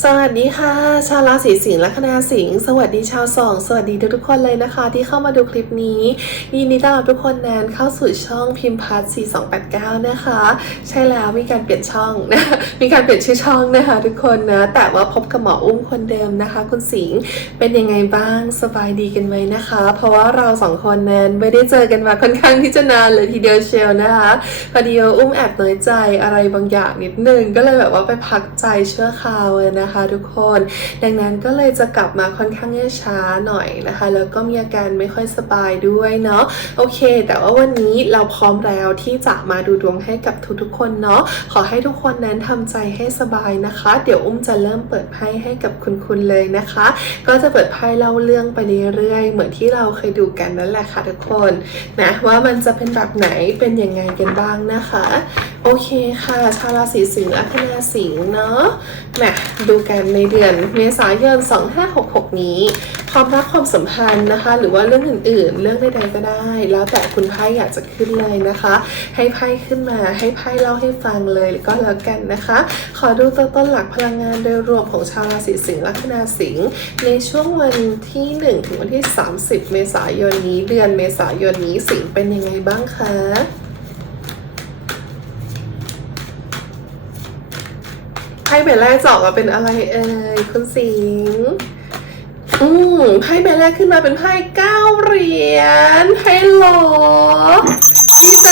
สวัสดีค่ะ ชาวราศีสิงห์ลัคนาสิงห์สวัสดีชาวสองสวัสดีทุกๆคนเลยนะคะ ที่เข้ามาดูคลิปนี้ยินดีต้อนรับทุกคนนั้นเข้าสู่ช่องพิมพ์พัฒ4289 นะคะ ใช่แล้วมีการเปลี่ยนช่องนะมีการเปลี่ยนชื่อช่องนะคะทุกคนนะแต่ว่าพบกับหมออุ้มคนเดิมนะคะ คุณสิงห์เป็นยังไงบ้างสบายดีกันไหมนะคะ เพราะว่าเราสองคนนั้นไม่ได้เจอกันมาค่อนข้างที่จะนานเลยทีเดียวเชียวนะคะพอดีอุ้มแอบน้อยใจอะไรบางอย่างนิดนึงก็เลยแบบว่าไปพักใจชั่วคราวเลยนะคะ ทุกคน ดังนั้นก็เลยจะกลับมาค่อนข้างช้าหน่อยนะคะ แล้วก็มีอาการไม่ค่อยสบายด้วยเนาะโอเค แต่ว่าวันนี้เราพร้อมแล้วที่จะมาดูดวงให้กับทุกๆคนเนาะขอให้ทุกคนนั้นทำใจให้สบายนะคะ เดี๋ยวอุ้มจะเริ่มเปิดไพ่ให้กับคุณคุณเลยนะคะ ก็จะเปิดไพ่เล่าเรื่องไปเรื่อยๆเหมือนที่เราเคยดูกันนั่นแหละค่ะทุกคนนะว่ามันจะเป็นแบบไหนเป็นยังไงกันบ้างนะคะ โอเคค่ะ ชาวราศีสิงห์ลัคนาสิงห์เนาะมดูกันในเดือนเมษายน 2566 นี้ ความรักความสัมพันธ์นะคะ หรือว่าเรื่องอื่นๆ เรื่องใดๆก็ได้ แล้วแต่คุณไพ่อยากจะขึ้นเลยนะคะ ให้ไพ่ขึ้นมาให้ไพ่เล่าให้ฟังเลยก็แล้วกันนะคะ ขอดูตัวต้นหลักพลังงานโดยรวมของชาวราศีสิงห์ลัคนาสิงห์ในช่วงวันที่ 1 ถึงวันที่ 30 เมษายนนี้ เดือนเมษายนนี้สิงห์เป็นยังไงบ้างคะ พ่ใบแรกจะออกมาเป็นอะไรเอ่ยคุณสิงห์อืมไพ่ใบแรกขึ้นมาเป็นไพ่เก้าเหรียญไฮโหลอ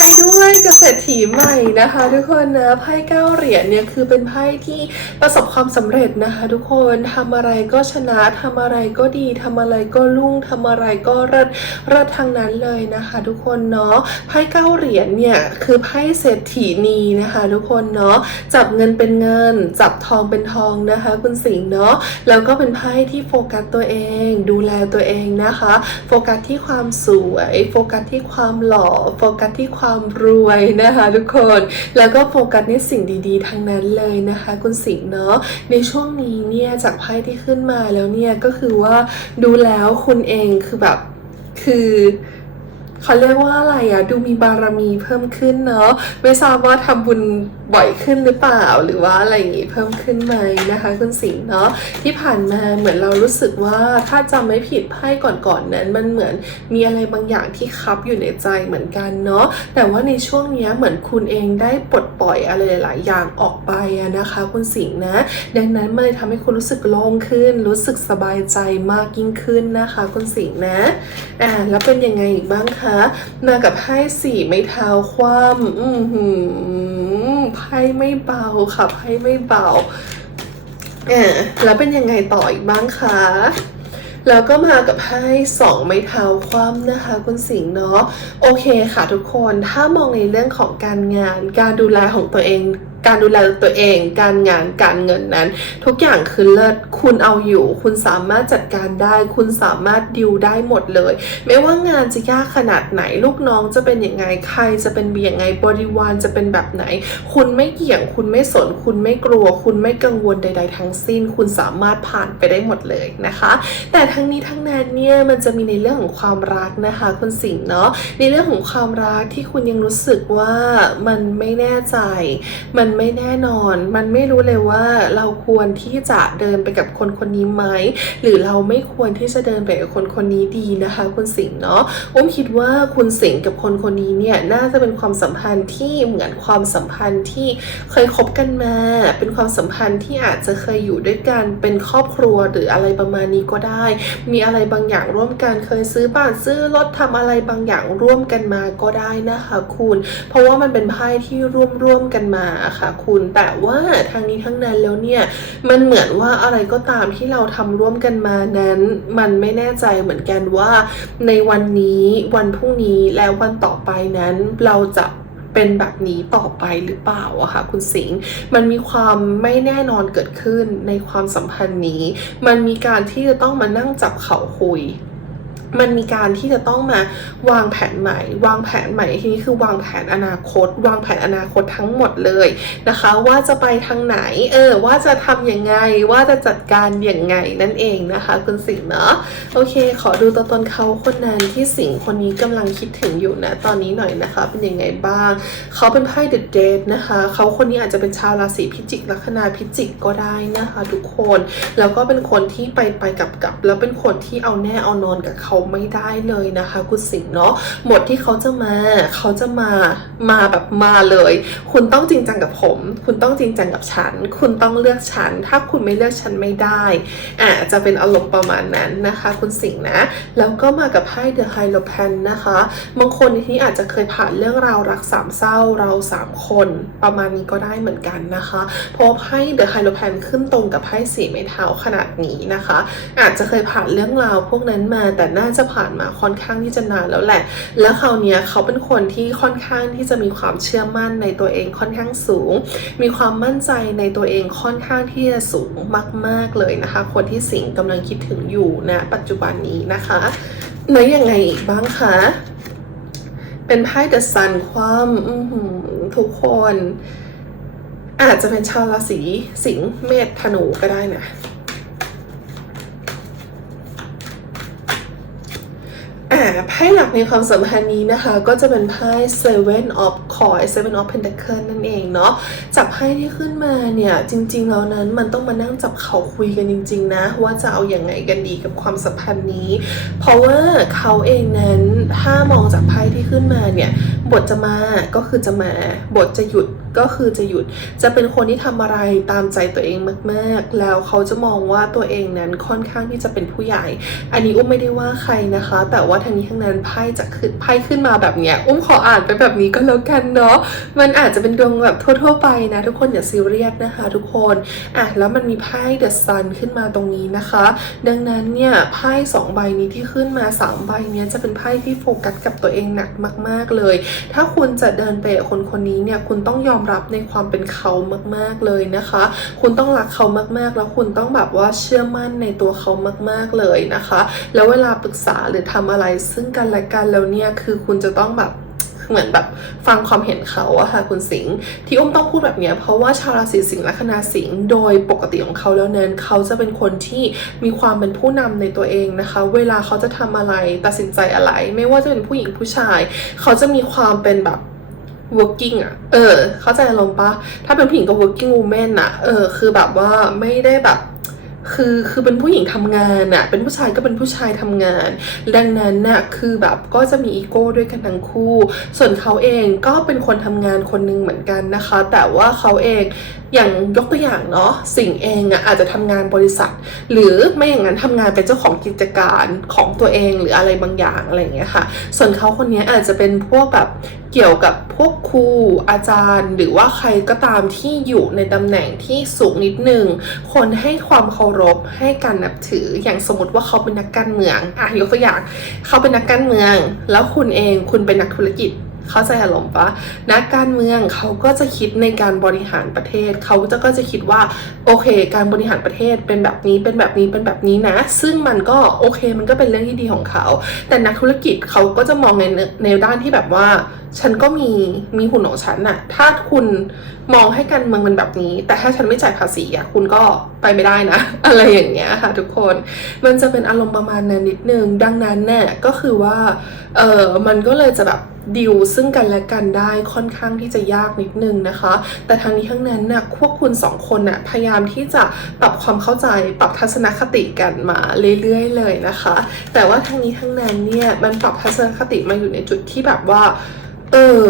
ดีใจด้วยกับเศรษฐีใหม่นะคะ ทุกคนนะไพ่เก้าเหรียญเนี่ยคือเป็นไพ่ที่ประสบความสำเร็จนะคะ ทุกคนทำอะไรก็ชนะทำอะไรก็ดีทำอะไรก็รุ่งทำอะไรก็เลิศเลิศทางนั้นเลยนะคะ ทุกคนเนาะไพ่เก้าเหรียญเนี่ยคือไพ่เศรษฐีนีนะคะ ทุกคนเนาะจับเงินเป็นเงิน จับทองเป็นทองนะคะ คุณสิงห์เนาะแล้วก็เป็นไพ่ที่โฟกัสตัวเอง ดูแลตัวเองนะคะ โฟกัสที่ความสวย โฟกัสที่ความหล่อโฟกัสที่ความรวยนะคะทุกคน แล้วก็โฟกัสในสิ่งดีๆ ทั้งนั้นเลยนะคะคุณสิงห์เนาะในช่วงนี้เนี่ยจากไพ่ที่ขึ้นมาแล้วเนี่ยก็คือว่าดูแล้วคุณเองคือแบบคือเขาเรียกว่าอะไรอะดูมีบารมีเพิ่มขึ้นเนาะไม่ทราบว่าทำบุญ บ่อยขึ้นหรือเปล่า หรือว่าอะไรอย่างงี้เพิ่มขึ้นไหมนะคะ คุณสิงห์เนาะที่ผ่านมาเหมือนเรารู้สึกว่าถ้าจำไม่ผิดไพ่ก่อนๆนั้นมันเหมือนมีอะไรบางอย่างที่คับอยู่ในใจเหมือนกันเนาะแต่ว่าในช่วงเนี้ยเหมือนคุณเองได้ปลดปล่อยอะไรหลายอย่างออกไปนะคะ คุณสิงห์นะ ดังนั้นมันเลยทำให้คุณรู้สึกโล่งขึ้น รู้สึกสบายใจมากยิ่งขึ้นนะคะ คุณสิงห์นะอ่าแล้วเป็นยังไงอีกบ้างคะมากับไพ่สี่ไม้เท้าคว่ำอือหือ ไพ่ไม่เบาค่ะไพ่ไม่เบาอ่าแล้วเป็นยังไงต่ออีกบ้างคะแล้วก็มากับไพ่สองไม้เท้าคว่ำนะคะ คุณสิงห์เนาะโอเคค่ะทุกคนถ้ามองในเรื่องของการงาน การดูแลของตัวเอง การดูแลตัวเอง การงานการเงินนั้น ทุกอย่างคือเลิศคุณเอาอยู่ คุณสามารถจัดการได้ คุณสามารถดิวได้หมดเลย ไม่ว่างานจะยากขนาดไหน ลูกน้องจะเป็นยังไงใครจะเป็นยังไงบริวารจะเป็นแบบไหน คุณไม่เกี่ยง คุณไม่สน คุณไม่กลัว คุณไม่กังวลใด ๆ ทั้งสิ้น คุณสามารถผ่านไปได้หมดเลยนะคะ แต่ทั้งนี้ทั้งนั้นเนี่ยมันจะมีในเรื่องของความรักนะคะ คุณสิงห์เนาะในเรื่องของความรักที่คุณยังรู้สึกว่ามันไม่แน่ใจมันไม่แน่นอน มันไม่รู้เลยว่าเราควรที่จะเดินไปกับคนคนนี้ไหม หรือเราไม่ควรที่จะเดินไปกับคนคนนี้ดีนะคะ คุณสิงห์เนาะอุ้มคิดว่าคุณสิงห์กับคนคนนี้เนี่ยน่าจะเป็นความสัมพันธ์ที่เหมือนความสัมพันธ์ที่เคยคบกันมา เป็นความสัมพันธ์ที่อาจจะเคยอยู่ด้วยกันเป็นครอบครัวหรืออะไรประมาณนี้ก็ได้ มีอะไรบางอย่างร่วมกันเคยซื้อบ้านซื้อรถทำอะไรบางอย่างร่วมกันมาก็ได้นะคะคุณ เพราะว่ามันเป็นไพ่ที่ร่วมร่วมกันมาอะคะคุณแต่ว่าทางนี้ทั้งนั้นแล้วเนี่ยมันเหมือนว่าอะไรก็ตามที่เราทำร่วมกันมานั้น มันไม่แน่ใจเหมือนกันว่า ในวันนี้วันพรุ่งนี้แล้ววันต่อไปนั้นเราจะเป็นแบบนี้ต่อไปหรือเปล่าอะค่ะคุณสิงห์มันมีความไม่แน่นอนเกิดขึ้นในความสัมพันธ์นี้ มันมีการที่จะต้องมานั่งจับเข่าคุย มันมีการที่จะต้องมาวางแผนใหม่ วางแผนใหม่ทีนี้คือวางแผนอนาคต วางแผนอนาคตทั้งหมดเลยนะคะ ว่าจะไปทางไหน เออ ว่าจะทำยังไง ว่าจะจัดการอย่างไงนั่นเองนะคะคุณสิงห์เนาะโอเค ขอดูตัวตนเขาคนนั้นที่สิงห์คนนี้กำลังคิดถึงอยู่นะตอนนี้หน่อยนะคะ เป็นยังไงบ้าง เขาเป็นไพ่เด e เด e นะคะเขาคนนี้อาจจะเป็นชาวราศีพิจิกลัคนาพิจิกก็ได้นะคะ ทุกคนแล้วก็เป็นคนที่ไปไปกลับกลับแล้วเป็นคนที่เอาแน่เอานอนกับเขาไม่ได้เลยนะคะคุณสิงเนาะหมดที่เขาจะมาเขาจะมามาแบบมาเลย คุณต้องจริงจังกับผม คุณต้องจริงจังกับฉัน คุณต้องเลือกฉัน ถ้าคุณไม่เลือกฉันไม่ได้อะจะเป็นอารมณ์ประมาณนั้นนะคะ คุณสิงนะ แล้วก็มากับไพ่เดอะไฮโลแพนนะคะบางคนในที่อาจจะเคยผ่านเรื่องราวรักสามเศร้าเราสามคนประมาณนี้ก็ได้เหมือนกันนะคะเพราะไพ่เดอะไฮโลแพนขึ้นตรงกับไพ่สีไม้เท้าขนาดนี้นะคะ อาจจะเคยผ่านเรื่องราวพวกนั้นมาแต่น่าจะผ่านมาค่อนข้างที่จะนานแล้วแหละ แล้วคราวเนี้ยเขาเป็นคนที่ค่อนข้างที่จะมีความเชื่อมั่นในตัวเองค่อนข้างสูง มีความมั่นใจในตัวเองค่อนข้างที่จะสูงมาก ๆเลยนะคะ คนที่สิงกำลังคิดถึงอยู่ณปัจจุบันนี้นะคะแล้วยังไงอีกบ้างคะเป็นไพ่เดอะซันความทุกคน อาจจะเป็นชาวราศีสิงห์เมษธนูก็ได้นะ อ่าไพ่หลักในความสัมพันธ์นี้นะคะ ก็จะเป็นไพ่ Seven of Coins Seven of Pentacles นั่นเองเนาะจากไพ่ที่ขึ้นมาเนี่ย จริงๆแล้วนั้นมันต้องมานั่งจับเขาคุยกันจริง ๆ นะ ว่าจะเอาอย่างไงกันดีกับความสัมพันธ์นี้ เพราะว่าเขาเองนั้นถ้ามองจากไพ่ที่ขึ้นมาเนี่ย บทจะมาก็คือจะมา บทจะหยุดก็คือจะหยุด จะเป็นคนที่ทำอะไรตามใจตัวเองมากๆ แล้วเขาจะมองว่าตัวเองนั้นค่อนข้างที่จะเป็นผู้ใหญ่ อันนี้อุ้มไม่ได้ว่าใครนะคะ แต่ว่าทางนี้ทั้งนั้นไพ่จะขึ้นไพ่ขึ้นมาแบบเนี้ย อุ้มขออ่านไปแบบนี้ก็แล้วกันเนาะ มันอาจจะเป็นดวงแบบทั่วๆไปนะทุกคนอย่าซีเรียสนะคะ ทุกคนอะแล้วมันมีไพ่เดอะซันขึ้นมาตรงนี้นะคะ ดังนั้นเนี่ยไพ่สองใบนี้ที่ขึ้นมาสามใบเนี้ยจะเป็นไพ่ที่โฟกัสกับตัวเองหนักมาก ๆเลยถ้าคุณจะเดินไปกับคนคนนี้เนี่ยคุณต้องยอมรับในความเป็นเขามาก ๆเลยนะคะ คุณต้องรักเขามากๆ แล้วคุณต้องแบบว่าเชื่อมั่นในตัวเขามาก ๆเลยนะคะ แล้วเวลาปรึกษาหรือทำอะไรซึ่งกันและกันแล้วเนี่ยคือคุณจะต้องแบบ เหมือนแบบฟังความเห็นเขาอะค่ะคุณสิงห์ที่อุ้มต้องพูดแบบเนี้ยเพราะว่าชาวราศีสิงห์ลัคนาสิงห์โดยปกติของเขาแล้วเนั้นเขาจะเป็นคนที่มีความเป็นผู้นำในตัวเองนะคะ เวลาเขาจะทำอะไรตัดสินใจอะไร ไม่ว่าจะเป็นผู้หญิงผู้ชาย เขาจะมีความเป็นแบบ working อะเออ เข้าใจอารมณ์ปะ ถ้าเป็นผู้หญิงก็ working woman อะเออ คือแบบว่าไม่ได้แบบ คือคือเป็นผู้หญิงทำงานน่ะเป็นผู้ชายก็เป็นผู้ชายทำงาน ดังนั้นน่ะคือแบบก็จะมีอีโก้ด้วยกันทั้งคู่ ส่วนเขาเองก็เป็นคนทำงานคนหนึ่งเหมือนกันนะคะ แต่ว่าเขาเอง อย่างยกตัวอย่างเนาะสิ่งเองอะอาจจะทำงานบริษัท หรือไม่อย่างนั้นทำงานเป็นเจ้าของกิจการของตัวเองหรืออะไรบางอย่างอะไรอย่างเงี้ยค่ะ ส่วนเขาคนนี้อาจจะเป็นพวกแบบเกี่ยวกับพวกครูอาจารย์ หรือว่าใครก็ตามที่อยู่ในตำแหน่งที่สูงนิดนึงคนให้ความเคารพให้การนับถืออย่างสมมติว่าเขาเป็นนักการเมืองอะยกตัวอย่างเขาเป็นนักการเมือง แล้วคุณเองคุณเป็นนักธุรกิจ เข้าใจอารมณ์ปะนักการเมืองเขาก็จะคิดในการบริหารประเทศ เขาจะก็จะคิดว่าโอเค การบริหารประเทศเป็นแบบนี้เป็นแบบนี้เป็นแบบนี้นะ ซึ่งมันก็โอเคมันก็เป็นเรื่องที่ดีของเขา แต่นักธุรกิจเขาก็จะมองในในด้านที่แบบว่า ฉันก็มีมีหุ่นของฉันน่ะถ้าคุณมองให้การเมืองมันแบบนี้ แต่ถ้าฉันไม่จ่ายภาษีอะคุณก็ไปไม่ได้นะ อะไรอย่างเงี้ยค่ะทุกคน มันจะเป็นอารมณ์ประมาณนั้นนิดนึงดังนั้นเนี่ยก็คือว่าเออมันก็เลยจะแบบ ดิวซึ่งกันและกันได้ค่อนข้างที่จะยากนิดนึงนะคะ แต่ทางนี้ทั้งนั้นน่ะพวกคุณสองคนน่ะพยายามที่จะปรับความเข้าใจปรับทัศนคติกันมาเรื่อยๆเลยนะคะ แต่ว่าทางนี้ทั้งนั้นเนี่ยมันปรับทัศนคติมาอยู่ในจุดที่แบบว่า เออ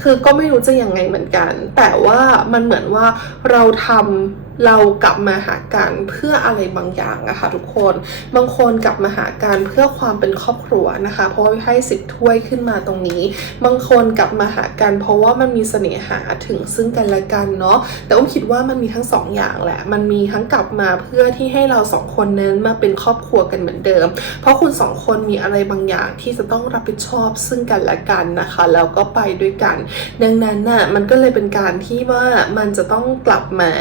คือก็ไม่รู้จะยังไงเหมือนกัน แต่ว่ามันเหมือนว่าเราทำ เรากลับมาหากันเพื่ออะไรบางอย่างอะคะทุกคน บางคนกลับมาหากันเพื่อความเป็นครอบครัวนะคะ เพราะว่าให้สิบถ้วยขึ้นมาตรงนี้ บางคนกลับมาหากัน เพราะว่ามันมีเสน่หาถึงซึ่งกันและกันเนาะ แต่อุ้มคิดว่ามันมีทั้งสองอย่างแหละ มันมีทั้งกลับมาเพื่อที่ให้เราสองคนนั้นมาเป็นครอบครัวกันเหมือนเดิม เพราะคุณสองคนมีอะไรบางอย่างที่จะต้องรับผิดชอบซึ่งกันและกันนะคะ แล้วก็ไปด้วยกัน ดังนั้นน่ะ มันก็เลยเป็นการที่ว่ามันจะต้องกลับมา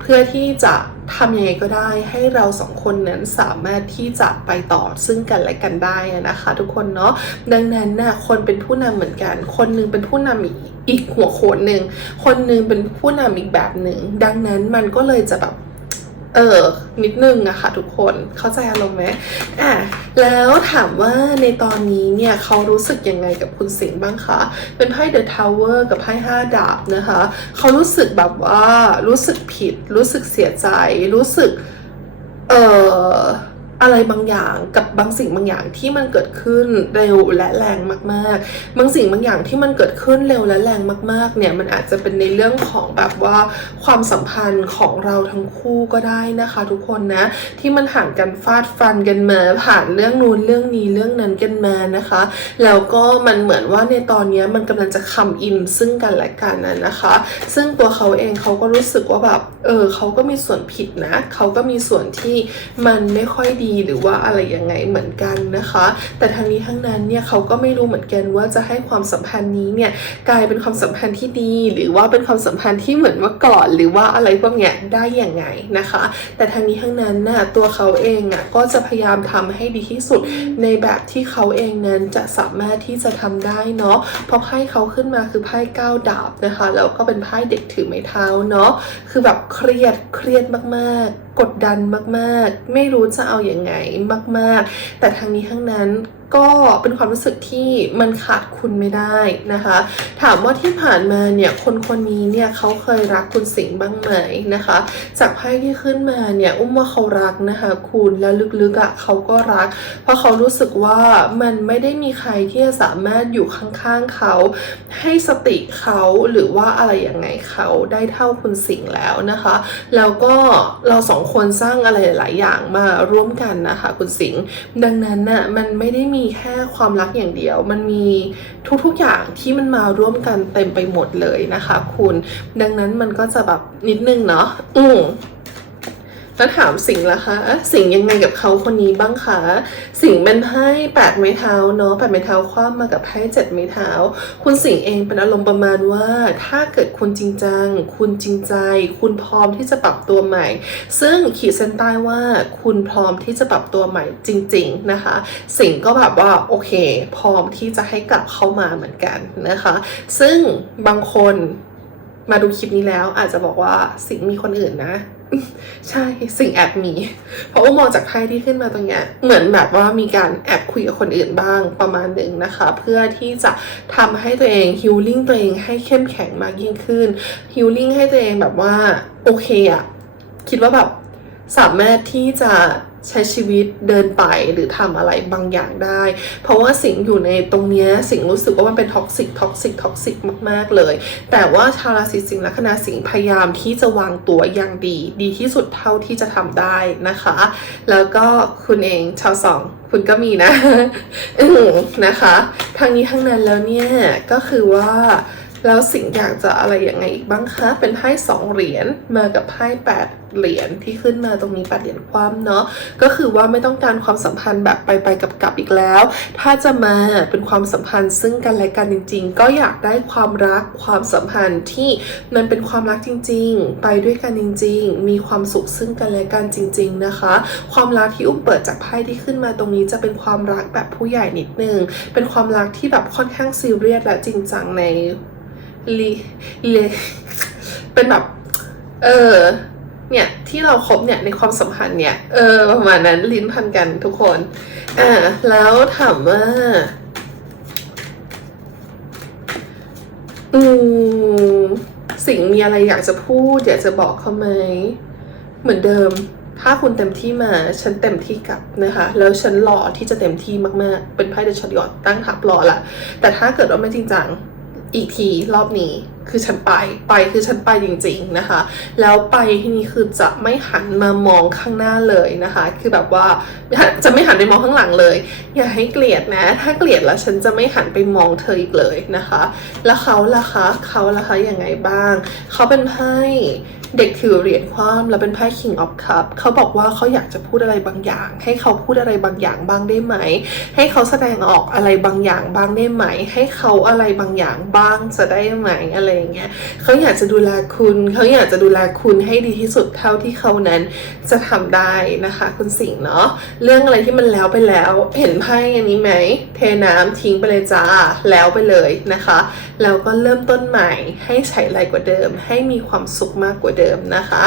เพื่อื่อที่จะทำยังไงก็ได้ให้เราสองคนนั้นสามารถที่จะไปต่อซึ่งกันและกันได้นะคะ ทุกคนเนาะดังนั้นน่ะคนเป็นผู้นำเหมือนกัน คนหนึงเป็นผู้นำอีกอีกหัวโขนหนึ่งคนหนึงเป็นผู้นำอีกแบบหนึ่งดังนั้นมันก็เลยจะแบบ เออ นิดนึงอะค่ะทุกคนเข้าใจอารมณ์ไหมอะแล้วถามว่าในตอนนี้เนี่ยเขารู้สึกยังไงกับคุณสิงห์บ้างคะ เป็นไพ่เดอะทาวเวอร์กับไพ่ห้าดาบนะคะเขารู้สึกแบบว่ารู้สึกผิด รู้สึกเสียใจ รู้สึก เออ อะไรบางอย่างกับบางสิ่งบางอย่างที่มันเกิดขึ้นเร็วและแรงมากๆ บางสิ่งบางอย่างที่มันเกิดขึ้นเร็วและแรงมากๆ เนี่ยมันอาจจะเป็นในเรื่องของแบบว่าความสัมพันธ์ของเราทั้งคู่ก็ได้นะคะ ทุกคนนะที่มันห่างกันฟาดฟันกันมาผ่านเรื่องนู้นเรื่องนี้เรื่องนั้นกันมานะคะ แล้วก็มันเหมือนว่าในตอนนี้มันกำลังจะคำอินซึ่งกันและกันนะนะคะ ซึ่งตัวเขาเองเขาก็รู้สึกว่าแบบเออเขาก็มีส่วนผิดนะเขาก็มีส่วนที่มันไม่ค่อยดีหรือว่าอะไรยังไงเหมือนกันนะคะ แต่ทางนี้ทั้งนั้นเนี่ยเขาก็ไม่รู้เหมือนกันว่าจะให้ความสัมพันธ์นี้เนี่ยกลายเป็นความสัมพันธ์ที่ดี หรือว่าเป็นความสัมพันธ์ที่เหมือนเมื่อก่อนหรือว่าอะไรพวกเนี้ยได้อย่างไงนะคะ แต่ทางนี้ทั้งนั้นน่ะตัวเขาเองอะก็จะพยายามทำให้ดีที่สุดในแบบที่เขาเองนั้นจะสามารถที่จะทำได้เนาะเพราะไพ่เขาขึ้นมาคือไพ่ก้าดาบนะคะแล้วก็เป็นไพ่เด็กถือไม้เท้าเนาะคือแบบเครียดเครียดมากๆ กดดันมากๆ ไม่รู้จะเอาอย่างไงมาก ๆ แต่ทางนี้ทั้งนั้นก็เป็นความรู้สึกที่มันขาดคุณไม่ได้นะคะ ถามว่าที่ผ่านมาเนี่ยคนคนนี้เนี่ยเขาเคยรักคุณสิงห์บ้างไหมนะคะ จากไพ่ที่ขึ้นมาเนี่ยอุ้มว่าเขารักนะคะคุณแล้วลึกๆอะ่ะเขาก็รัก เพราะเขารู้สึกว่ามันไม่ได้มีใครที่จะสามารถอยู่ข้างๆเขา ให้สติเขาหรือว่าอะไรยังไงเขาได้เท่าคุณสิงห์แล้วนะคะ แล้วก็เราสองคนสร้างอะไรหลายอย่างมาร่วมกันนะคะคุณสิงห์ดังนั้นน่ะมันไม่ได้มีีแค่ความรักอย่างเดียว มันมีทุกๆอย่างที่มันมาร่วมกันเต็มไปหมดเลยนะคะ คุณ ดังนั้นมันก็จะแบบนิดนึงเนาะอืม แล้วถามสิงห์ล่ะคะ สิงห์ยังไงกับเขาคนนี้บ้างคะ สิงห์เป็นไพ่แปดไม้เท้าเนาะแปดไม้เท้าคว่ำมากับไพ่เจ็ดไม้เท้า คุณสิงห์เองเป็นอารมณ์ประมาณว่า ถ้าเกิดคุณจริงจัง คุณจริงใจ คุณพร้อมที่จะปรับตัวใหม่ ซึ่งขีดเส้นใต้ว่าคุณพร้อมที่จะปรับตัวใหม่จริง ๆนะคะ สิงห์ก็แบบว่าโอเค พร้อมที่จะให้กลับเข้ามาเหมือนกันนะคะ ซึ่งบางคน มาดูคลิปนี้แล้วอาจจะบอกว่าสิงมีคนอื่นนะ ใช่สิ่งแอบมี เพราะว่ามองจากไพ่ที่ขึ้นมาตรงเนี้ยเหมือนแบบว่ามีการแอบคุยกับคนอื่นบ้างประมาณหนึ่งนะคะ เพื่อที่จะทำให้ตัวเองฮิลลิ่งตัวเองให้เข้มแข็งมากยิ่งขึ้นฮิลลิ่งให้ตัวเองแบบว่าโอเคอะคิดว่าแบบสามารถที่จะ ใช้ชีวิตเดินไปหรือทำอะไรบางอย่างได้ เพราะว่าสิ่งอยู่ในตรงนี้สิ่งรู้สึกว่ามันเป็นท็อกซิกท็อกซิกท็อกซิกมาก ๆ เลย แต่ว่าชาวราศีสิงห์ลัคนาสิงห์พยายามที่จะวางตัวอย่างดี ดีที่สุดเท่าที่จะทำได้นะคะ แล้วก็คุณเองชาวสองคุณก็มีนะนะคะทางนี้ทั้งนั้นแล้วเนี่ยก็คือว่า แล้วสิ่งอยากจะอะไรยังไงอีกบ้างคะ เป็นไพ่สองเหรียญมากับไพ่แปดเหรียญที่ขึ้นมาตรงนี้แปดเหรียญคว่ำเนาะ ก็คือว่าไม่ต้องการความสัมพันธ์แบบไปไปกับกับอีกแล้ว ถ้าจะมาเป็นความสัมพันธ์ซึ่งกันและกันจริง ๆ ก็อยากได้ความรักความสัมพันธ์ที่มันเป็นความรักจริง ๆ ไปด้วยกันจริง ๆ มีความสุขซึ่งกันและกันจริง ๆนะคะ ความรักที่อุ้มเปิดจากไพ่ที่ขึ้นมาตรงนี้จะเป็นความรักแบบผู้ใหญ่นิดนึง เป็นความรักที่แบบค่อนข้างซีเรียสและจริงจังใน ลีเลเป็นแบบ เออ เนี่ย ที่เราคบเนี่ยในความสัมพันธ์เนี่ย เออ ประมาณนั้นลิ้นพันกันทุกคน อ่า แล้วถามว่า อืมสิ่งมีอะไรอยากจะพูด อยากจะบอกเขาไหม เหมือนเดิม ถ้าคุณเต็มที่มา ฉันเต็มที่กลับนะคะ แล้วฉันรอที่จะเต็มที่มากๆ เป็นไพ่เดชยอดตั้งทับรอละ แต่ถ้าเกิดว่าไม่จริงจัง อีกทีรอบนี้คือฉันไปไปคือฉันไปจริง ๆนะคะ แล้วไปที่นี่คือจะไม่หันมามองข้างหน้าเลยนะคะ คือแบบว่าจะไม่หันไปมองข้างหลังเลย อย่าให้เกลียดนะ ถ้าเกลียดแล้วฉันจะไม่หันไปมองเธออีกเลยนะคะ แล้วเขาล่ะคะเขาล่ะคะยังไงบ้าง เขาเป็นไพ่เด็กถือเหรียญคว่ำแล้วเป็นไพ่ King of Cup เขาบอกว่าเขาอยากจะพูดอะไรบางอย่าง ให้เขาพูดอะไรบางอย่างบ้างได้ไหม ให้เขาแสดงออกอะไรบางอย่างบ้างได้ไหม ให้เขาอะไรบางอย่างบ้างจะได้ไหมอะไรอย่างเงี้ยเขาอยากจะดูแลคุณเขาอยากจะดูแลคุณให้ดีที่สุดเท่าที่เขานั้นจะทำได้นะคะ คุณสิงห์เนาะเรื่องอะไรที่มันแล้วไปแล้ว เห็นไพ่อันนี้ไหมเทน้ำทิ้งไปเลยจ้าแล้วไปเลยนะคะแล้วก็เริ่มต้นใหม่ให้ใช้ไรกว่าเดิม ให้มีความสุขมากกว่าเดิมนะคะ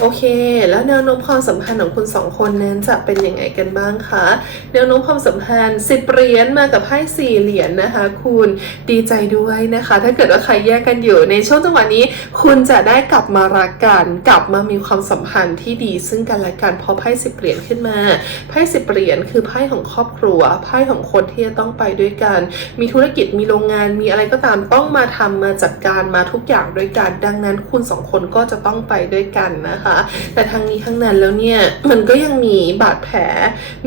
โอเค แล้วแนวโน้มความสัมพันธ์ของคุณสองคนนั้นจะเป็นยังไงกันบ้างคะแนวโน้มความสัมพันธ์สิบเหรียญมากับไพ่สี่เหรียญนะคะ คุณดีใจด้วยนะคะ ถ้าเกิดว่าใครแยกกันอยู่ในช่วงจังหวะนี้ คุณจะได้กลับมารักกันกลับมามีความสัมพันธ์ที่ดีซึ่งกันและกันเพราะไพ่สิบเหรียญขึ้นมาไพ่สิบเหรียญคือไพ่ของครอบครัวไพ่ของคนที่จะต้องไปด้วยกัน มีธุรกิจมีโรงงานมีอะไรก็ตามต้องมาทำมาจัดการมาทุกอย่างด้วยกัน ดังนั้นคุณสองคนก็จะต้องไปด้วยกันนะคะ แต่ทางนี้ทั้งนั้นแล้วเนี่ยมันก็ยังมีบาดแผล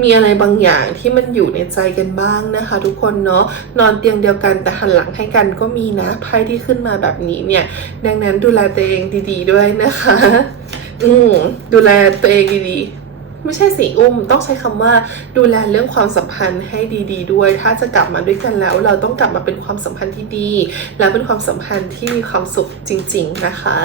มีอะไรบางอย่างที่มันอยู่ในใจกันบ้างนะคะ ทุกคนเนาะนอนเตียงเดียวกันแต่หันหลังให้กันก็มีนะไพ่ที่ขึ้นมาแบบนี้เนี่ย ดังนั้นดูแลตัวเองดี ๆ ด้วยนะคะ อืมดูแลตัวเองดีๆไม่ใช่สิอุ้มต้องใช้คำว่าดูแลเรื่องความสัมพันธ์ให้ดีๆด้วย ถ้าจะกลับมาด้วยกันแล้ว เราต้องกลับมาเป็นความสัมพันธ์ที่ดี และเป็นความสัมพันธ์ที่มีความสุขจริง ๆ นะคะ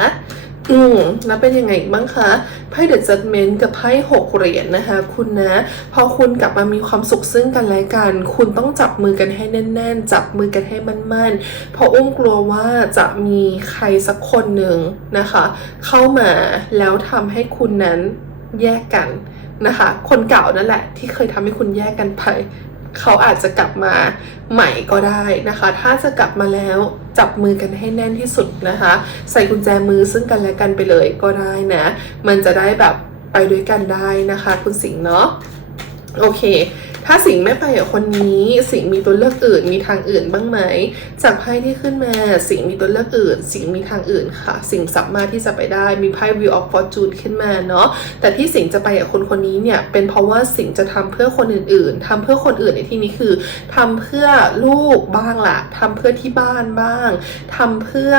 อืมแล้วเป็นยังไงบ้างคะไพ่เดอะจัดเมนกับไพ่หกเหรียญนะคะ คุณนะ พอคุณกลับมามีความสุขซึ่งกันและกัน คุณต้องจับมือกันให้แน่น ๆ จับมือกันให้มั่นๆเพราะอุ้มกลัวว่าจะมีใครสักคนหนึ่งนะคะ เข้ามาแล้วทำให้คุณนั้นแยกกันนะคะ คนเก่านั่นแหละ ที่เคยทำให้คุณแยกกันไป เขาอาจจะกลับมาใหม่ก็ได้นะคะ ถ้าจะกลับมาแล้วจับมือกันให้แน่นที่สุดนะคะ ใส่กุญแจมือซึ่งกันและกันไปเลยก็ได้นะ มันจะได้แบบไปด้วยกันได้นะคะ คุณสิงห์เนาะโอเค ถ้าสิงไม่ไปกับคนนี้ สิงมีตัวเลือกอื่น มีทางอื่นบ้างไหม จากไพ่ที่ขึ้นมา สิงมีตัวเลือกอื่น สิงมีทางอื่นค่ะ สิงสามารถที่จะไปได้มีไพ่ View of Fortune ขึ้นมาเนาะแต่ที่สิงจะไปกับคนคนนี้เนี่ยเป็นเพราะว่าสิงจะทำเพื่อคนอื่น ๆทำเพื่อคนอื่นในที่นี้คือทำเพื่อลูกบ้างล่ะทำเพื่อที่บ้านบ้างทำเพื่อ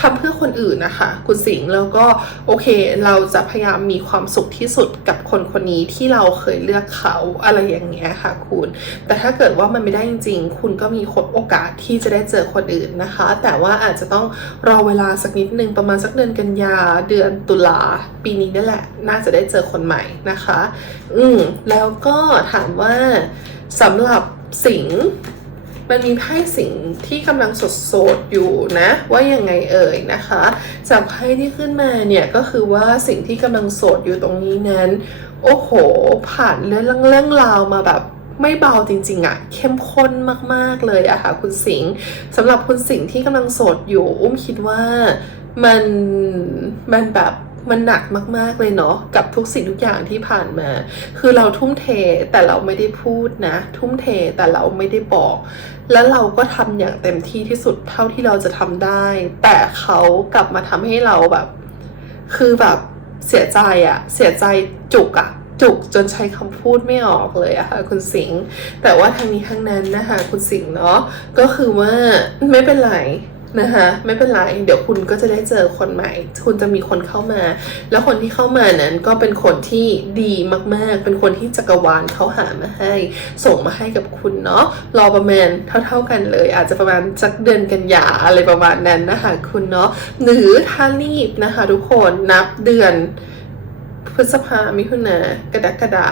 ทำเพื่อคนอื่นนะคะคุณสิงห์แล้วก็โอเค เราจะพยายามมีความสุขที่สุดกับคนคนนี้ที่เราเคยเลือกเขาอะไรอย่างเงี้ยค่ะ คุณ แต่ถ้าเกิดว่ามันไม่ได้จริง ๆ คุณก็มีโอกาสที่จะได้เจอคนอื่นนะคะ แต่ว่าอาจจะต้องรอเวลาสักนิดนึงประมาณสักเดือนกันยาเดือนตุลาปีนี้นั่นแหละ น่าจะได้เจอคนใหม่นะคะ อืมแล้วก็ถามว่าสำหรับสิงห์ มันมีไพ่สิงห์ที่กำลังสดสดอยู่นะ ว่ายังไงเอ่ยนะคะ จากไพ่ที่ขึ้นมาเนี่ยก็คือว่าสิ่งที่กำลังโสดอยู่ตรงนี้นั้น โอ้โห ผ่านเรื่องเรื่องราวมาแบบไม่เบาจริงๆอะเข้มข้นมากๆเลยอะค่ะคุณสิงห์สำหรับคุณสิงห์ที่กำลังโสดอยู่ อุ้มคิดว่ามันมันแบบ มันหนักมาก ๆ เลยเนาะกับทุกสิ่งทุกอย่างที่ผ่านมา คือเราทุ่มเทแต่เราไม่ได้พูดนะ ทุ่มเทแต่เราไม่ได้บอก แล้วเราก็ทำอย่างเต็มที่ที่สุดเท่าที่เราจะทำได้ แต่เขากลับมาทำให้เราแบบ คือแบบเสียใจอะเสียใจจุกอะจุกจนใช้คำพูดไม่ออกเลยอะค่ะคุณสิงห์แต่ว่าทางนี้ทั้งนั้นนะคะคุณสิงห์เนาะก็คือว่าไม่เป็นไร นะคะไม่เป็นไรเดี๋ยวคุณก็จะได้เจอคนใหม่ คุณจะมีคนเข้ามา แล้วคนที่เข้ามานั้นก็เป็นคนที่ดีมากๆ เป็นคนที่จักรวาลเขาหามาให้ ส่งมาให้กับคุณเนาะรอประมาณเท่า ๆกันเลย อาจจะประมาณสักเดือนกันยาอะไรประมาณนั้นนะคะคุณเนาะหรือถ้ารีบนะคะ ทุกคนนับเดือนพฤษภามิถุนากรกฎา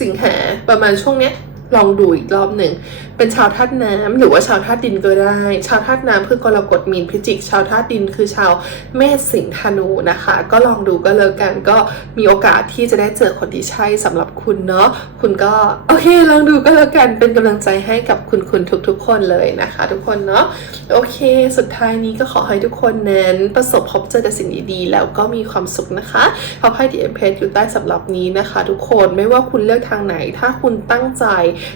สิงหาประมาณช่วงเนี้ยลองดูอีกรอบหนึ่ง เป็นชาวธาตุน้ำหรือว่าชาวธาตุดินก็ได้ ชาวธาตุน้ำคือกรกฎมีนพิจิก ชาวธาตุดินคือชาวเมษสิงห์ธนูนะคะ ก็ลองดูก็แล้วกันก็มีโอกาสที่จะได้เจอคนที่ใช่สำหรับคุณเนาะคุณก็โอเคลองดูก็แล้วกันเป็นกำลังใจให้กับคุณคุณทุกๆ คนเลยนะคะ ทุกคนเนาะโอเค สุดท้ายนี้ก็ขอให้ทุกคนนั้นประสบพบเจอแต่สิ่งดีๆแล้วก็มีความสุขนะคะเพราะไพ่ดีเอ็มเพอยู่ใต้สำหรับนี้นะคะ ทุกคนไม่ว่าคุณเลือกทางไหน ถ้าคุณตั้งใจ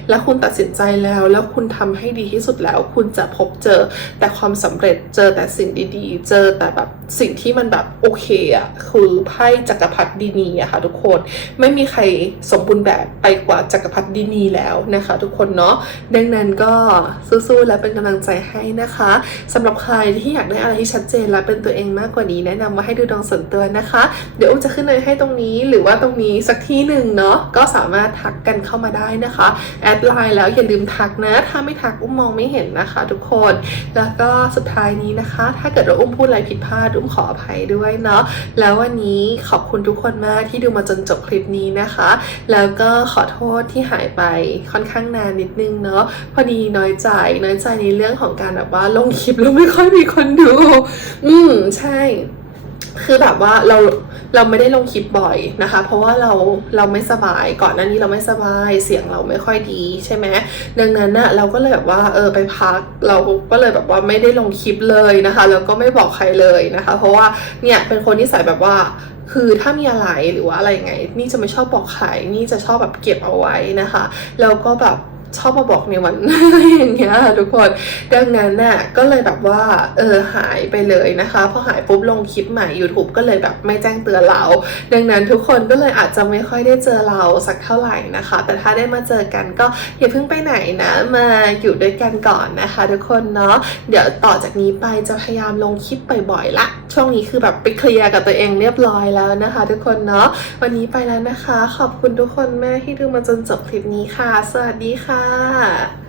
และคุณตัดสินใจแล้วแล้วคุณทำให้ดีที่สุดแล้ว คุณจะพบเจอแต่ความสำเร็จเจอแต่สิ่งดีๆ เจอแต่แบบสิ่งที่มันแบบโอเคอะคือไพ่จักรพรรดินีอะค่ะทุกคนไม่มีใครสมบูรณ์แบบไปกว่าจักรพรรดินีแล้วนะคะ ทุกคนเนาะดังนั้นก็สู้ๆและเป็นกำลังใจให้นะคะสำหรับใครที่อยากได้อะไรที่ชัดเจนและเป็นตัวเองมากกว่านี้แนะนำมาให้ดูดวงส่วนตัวนะคะ เดี๋ยวอุ้มจะขึ้นเลยให้ตรงนี้หรือว่าตรงนี้สักที่หนึ่งเนาะก็สามารถทักกันเข้ามาได้นะคะแอดไลน์แล้วอย่าลืมทักนะ ถ้าไม่ทักอุ้มมองไม่เห็นนะคะ ทุกคน แล้วก็สุดท้ายนี้นะคะ ถ้าเกิดว่าอุ้มพูดอะไรผิดพลาดอุ้มขออภัยด้วยเนาะแล้ววันนี้ขอบคุณทุกคนมากที่ดูมาจนจบคลิปนี้นะคะ แล้วก็ขอโทษที่หายไปค่อนข้างนานนิดนึงเนาะพอดีน้อยใจน้อยใจในเรื่องของการแบบว่าลงคลิปแล้วไม่ค่อยมีคนดู อืมใช่ คือแบบว่าเราเราไม่ได้ลงคลิปบ่อยนะคะ เพราะว่าเราเราไม่สบายก่อนหน้านี้เราไม่สบายเสียงเราไม่ค่อยดีใช่ไหมดังนั้นน่ะเราก็เลยแบบว่าเออไปพัก เราก็เลยแบบว่าไม่ได้ลงคลิปเลยนะคะแล้วก็ไม่บอกใครเลยนะคะ เพราะว่าเนี่ยเป็นคนที่ใส่แบบว่าคือถ้ามีอะไรหรือว่าอะไรยังไง นี่จะไม่ชอบบอกใครนี่จะชอบแบบเก็บเอาไว้นะคะ แล้วก็แบบ ชอบมาบอกในวันอย่างเงี้ยทุกคนดังนั้นน่ะก็เลยแบบว่าเออหายไปเลยนะคะ พอหายปุ๊บลงคลิปใหม่ YouTube ก็เลยแบบไม่แจ้งเตือนเรา ดังนั้นทุกคนก็เลยอาจจะไม่ค่อยได้เจอเราสักเท่าไหร่นะคะ แต่ถ้าได้มาเจอกันก็อย่าเพิ่งไปไหนนะ มาอยู่ด้วยกันก่อนนะคะ ทุกคนเนาะเดี๋ยวต่อจากนี้ไปจะพยายามลงคลิปบ่อยๆละช่วงนี้คือแบบไปเคลียร์กับตัวเองเรียบร้อยแล้วนะคะ ทุกคนเนาะวันนี้ไปแล้วนะคะ ขอบคุณทุกคนแมากที่ดูมาจนจบคลิปนี้ค่ะ สวัสดีค่ะค่ะ